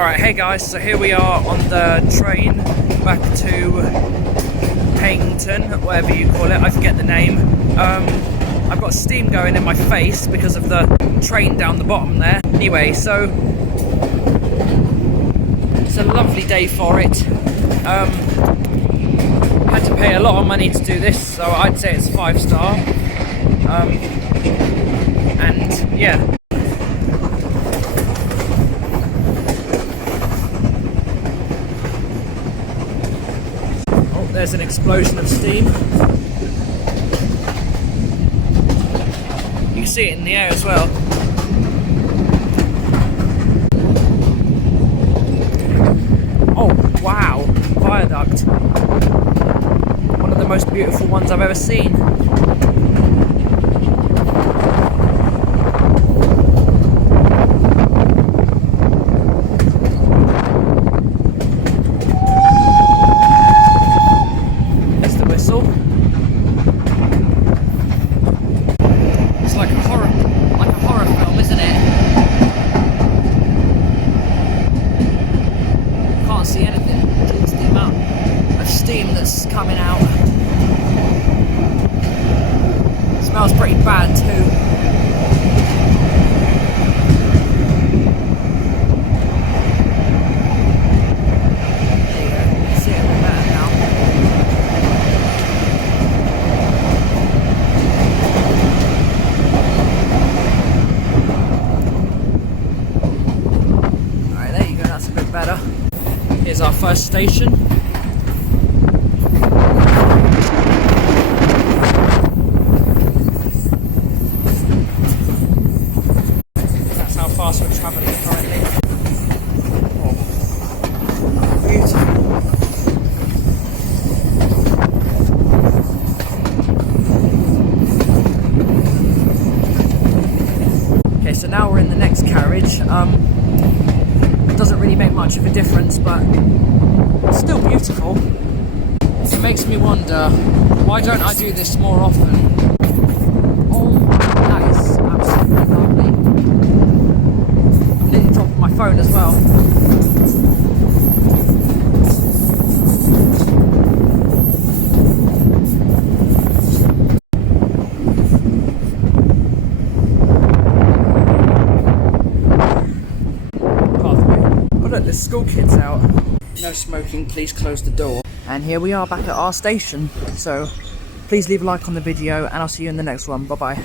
Alright, hey guys, so here we are on the train back to Paignton, whatever you call it, I forget the name. I've got steam going in my face because of the train down the bottom there. Anyway, so it's a lovely day for it. Had to pay a lot of money to do this, so I'd say it's 5-star. And yeah. There's an explosion of steam. You can see it in the air as well. Oh wow, viaduct. One of the most beautiful ones I've ever seen. It's like a horror film, isn't it? Can't see anything. It's the amount of steam that's coming out. It smells pretty bad too. Better. Here's our first station. That's how fast we're travelling currently. Oh, beautiful. Okay, so now we're in the next carriage. Doesn't really make much of a difference, but it's still beautiful. It makes me wonder, why don't I do this more often? Oh, that is absolutely lovely. I'm nearly dropping my phone as well. Look, there's school kids out. No smoking, please close the door. And here we are back at our station. So please leave a like on the video and I'll see you in the next one. Bye bye.